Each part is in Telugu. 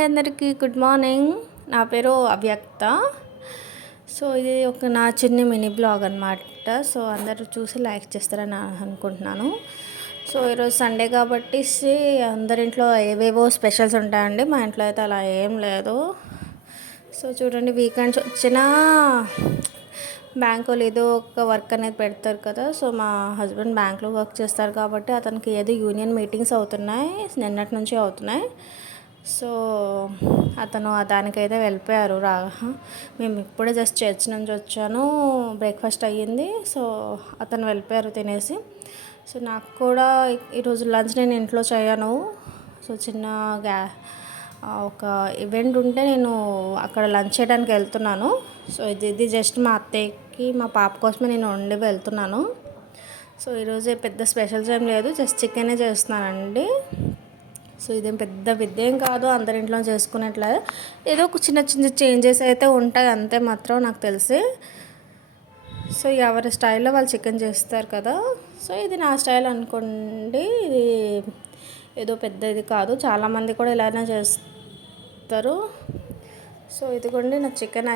హాయ్ అందరికీ గుడ్ మార్నింగ్. నా పేరు అవ్యక్త. సో ఇది నా చిన్న మినీ బ్లాగ్ అనమాట. సో అందరూ చూసి లైక్ చేస్తారని అనుకుంటున్నాను. సో ఈరోజు సండే కాబట్టి అందరింట్లో ఏవేవో స్పెషల్స్ ఉంటాయండి. మా ఇంట్లో అయితే అలా ఏం లేదు. సో చూడండి, వీకెండ్స్ వచ్చినా బ్యాంకులో ఏదో ఒక వర్క్ అనేది పెడతారు కదా. సో మా హస్బెండ్ బ్యాంక్లో వర్క్ చేస్తారు కాబట్టి అతనికి ఏదో యూనియన్ మీటింగ్స్ అవుతున్నాయి, నిన్నటి నుంచి అవుతున్నాయి. సో అతను దానికైతే వెళ్ళిపోయారు. మేము ఇప్పుడే జస్ట్ చర్చ్ నుంచి వచ్చాను, బ్రేక్ఫాస్ట్ అయ్యింది. సో అతను వెళ్ళిపోయారు తినేసి. సో నాకు కూడా ఈరోజు లంచ్ నేను ఇంట్లో చేయను. సో ఒక ఈవెంట్ ఉంటే నేను అక్కడ లంచ్ చేయడానికి వెళ్తున్నాను. సో ఇది జస్ట్ మా అత్తయ్యకి మా పాప కోసమే నేను వండి వెళ్తున్నాను. సో ఈరోజు పెద్ద స్పెషల్స్ ఏం లేదు, జస్ట్ చికెనే చేస్తున్నానండి. సో ఇదేం పెద్ద విద్యేం కాదు, అందరింట్లో చేసుకునేట్లే ఏదో ఒక చిన్న చిన్న చేంజెస్ అయితే ఉంటాయి అంతే మాత్రం నాకు తెలిసి. సో ఎవరి స్టైల్లో వాళ్ళు చికెన్ చేస్తారు కదా. సో ఇది నా స్టైల్ అనుకోండి. ఇది ఏదో పెద్ద ఇది కాదు, చాలామంది కూడా ఇలానే చేస్తారు. సో ఇదిగోండి నా చికెన్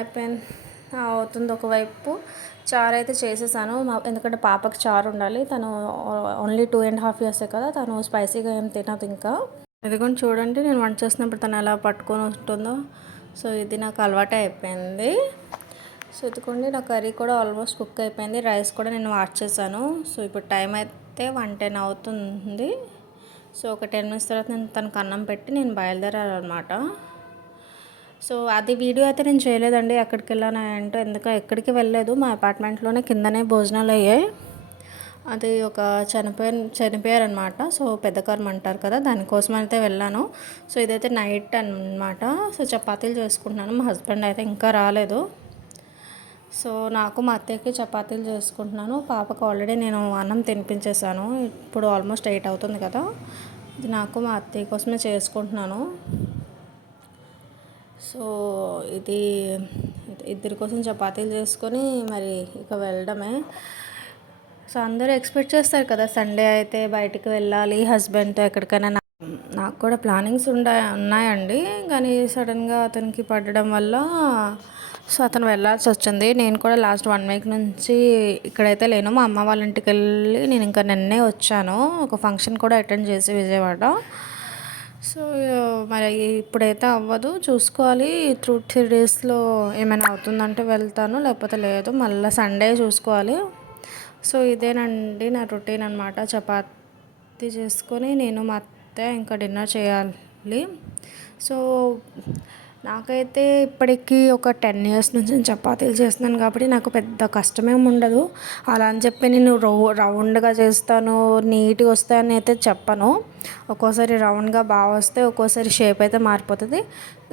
అవుతుంది. ఒకవైపు చారు అయితే చేసేసాను, ఎందుకంటే పాపకి చారు ఉండాలి. తను ఓన్లీ 2.5 years కదా, తను స్పైసీగా ఏం తినదు. ఇంకా ఇదిగోండి చూడండి, నేను వంట చేసినప్పుడు తను ఎలా పట్టుకొని ఉంటుందో. సో ఇది నాకు అలవాటే అయిపోయింది. సో ఇదిగోండి నా కర్రీ కూడా ఆల్మోస్ట్ కుక్ అయిపోయింది. రైస్ కూడా నేను వాష్ చేశాను. సో ఇప్పుడు టైం అయితే 1:10 అవుతుంది. సో ఒక 10 minutes తర్వాత నేను తనకు అన్నం పెట్టి నేను బయలుదేరాలన్నమాట. సో అది వీడియో అయితే నేను చేయలేదండి, ఎక్కడికి వెళ్ళాను అంటే ఎక్కడికి వెళ్ళలేదు. మా అపార్ట్మెంట్లోనే కిందనే భోజనాలు అయ్యాయి. అది ఒక చనిపోయారనమాట. సో పెద్ద కర్మ అంటారు కదా, దానికోసం అయితే వెళ్ళాను. సో ఇదైతే నైట్ అనమాట. సో చపాతీలు చేసుకుంటున్నాను. మా హస్బెండ్ అయితే ఇంకా రాలేదు. సో నాకు మా అత్తయ్యకి చపాతీలు చేసుకుంటున్నాను. పాపకు ఆల్రెడీ నేను అన్నం తినిపించేసాను. ఇప్పుడు ఆల్మోస్ట్ 8 అవుతుంది కదా. ఇది నాకు మా అత్తయ్య కోసమే చేసుకుంటున్నాను. సో ఇది ఇద్దరి కోసం చపాతీలు చేసుకొని మరి ఇక వెళ్ళడమే. సో అందరూ ఎక్స్పెక్ట్ చేస్తారు కదా, సండే అయితే బయటికి వెళ్ళాలి హస్బెండ్తో ఎక్కడికైనా. నాకు కూడా ప్లానింగ్స్ ఉన్నాయండి, కానీ సడన్గా అతనికి పడడం వల్ల సో అతను వెళ్ళాల్సి వచ్చింది. నేను కూడా లాస్ట్ 1 week నుంచి ఇక్కడైతే లేను, మా అమ్మ వాళ్ళ ఇంటికి వెళ్ళి నేను ఇంకా నిన్నే వచ్చాను. ఒక ఫంక్షన్ కూడా అటెండ్ చేసి విజయవాడ. సో మరి ఇప్పుడైతే అవ్వదు, చూసుకోవాలి. 2-3 daysలో ఏమైనా అవుతుందంటే వెళ్తాను, లేకపోతే లేదు. మళ్ళీ సండే చూసుకోవాలి. సో ఇదేనండి నా రొటీన్ అనమాట. చపాతీ చేసుకొని నేను మా అత్త ఇంకా డిన్నర్ చేయాలి. సో నాకైతే ఇప్పటికీ ఒక 10 years నుంచి నేను చపాతీలు చేస్తున్నాను కాబట్టి నాకు పెద్ద కష్టమేమి ఉండదు. అలా అని చెప్పి నేను రౌండ్గా చేస్తాను, నీట్గా వస్తాయని అయితే చెప్పను. ఒక్కోసారి రౌండ్గా బాగా వస్తే, ఒక్కోసారి షేప్ అయితే మారిపోతుంది.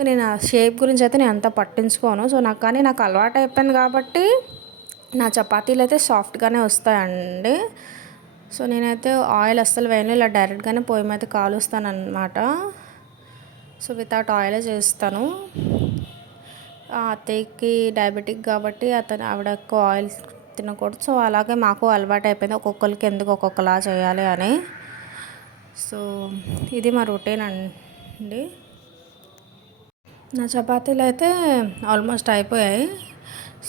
నేను ఆ షేప్ గురించి అయితే నేను అంత పట్టించుకోను. సో నాకు అలవాటు అయిపోయింది కాబట్టి నా చపాతీలు అయితే సాఫ్ట్గానే వస్తాయండి. సో నేనైతే ఆయిల్ అస్సలు వేయను, ఇలా డైరెక్ట్గానే పొయ్యి మీద కాలుస్తాను అన్నమాట. సో వితౌట్ ఆయిలే చేస్తాను. అత్తయ్యకి డయాబెటిక్ కాబట్టి ఆవిడ ఎక్కువ ఆయిల్ తినకూడదు. సో అలాగే మాకు అలవాటు అయిపోయింది, ఒక్కొక్కరికి ఎందుకు ఒక్కొక్కలా చేయాలి అని. సో ఇది మా రొటీన్ అండి. నా చపాతీలు అయితే ఆల్మోస్ట్ అయిపోయాయి.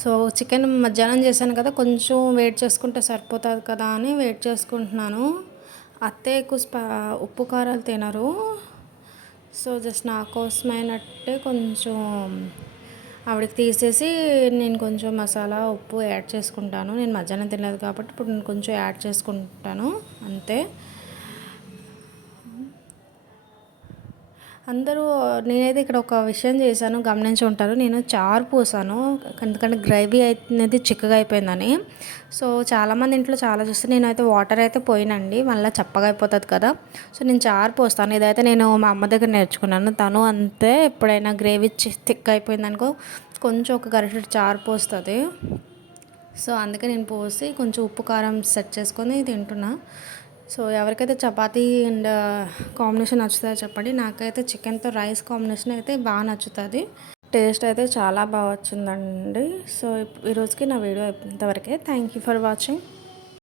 సో చికెన్ మధ్యాహ్నం చేశాను కదా, కొంచెం వెయిట్ చేసుకుంటే సరిపోతుంది కదా అని వెయిట్ చేసుకుంటున్నాను. అత్తయ్య ఎక్కువ ఉప్పు కారాలు తినరు. సో జస్ట్ నా కోసమైనట్టే కొంచెం ఆవిడకి తీసేసి నేను కొంచెం మసాలా ఉప్పు యాడ్ చేసుకుంటాను. నేను మధ్యాహ్నం తినలేదు కాబట్టి ఇప్పుడు నేను కొంచెం యాడ్ చేసుకుంటాను అంతే. నేనైతే ఇక్కడ ఒక విషయం చేశాను, గమనించి ఉంటారు. నేను చారు పోసాను, ఎందుకంటే గ్రేవీ అనేది చిక్కగా అయిపోయిందని. సో చాలామంది ఇంట్లో చాలా చూస్తే నేనైతే వాటర్ అయితే పోయినండి, మళ్ళీ చప్పగా అయిపోతుంది కదా. సో నేను చారు పోస్తాను. ఇదైతే నేను మా అమ్మ దగ్గర నేర్చుకున్నాను. తను అంతే, ఎప్పుడైనా గ్రేవీ థిక్ అయిపోయింది అనుకో కొంచెం ఒక గరిటె చారు పోస్తుంది. సో అందుకే నేను పోసి కొంచెం ఉప్పు కారం సెట్ చేసుకొని తింటున్నా. సో ఎవరికైతే చపాతీ అండ్ కాంబినేషన్ నచ్చుతుందో చెప్పండి. నాకైతే చికెన్తో రైస్ కాంబినేషన్ అయితే బాగా నచ్చుతుంది. టేస్ట్ అయితే చాలా బాగా వచ్చిందండి. సో ఈరోజుకి నా వీడియో ఇంతవరకే. Thank you for watching.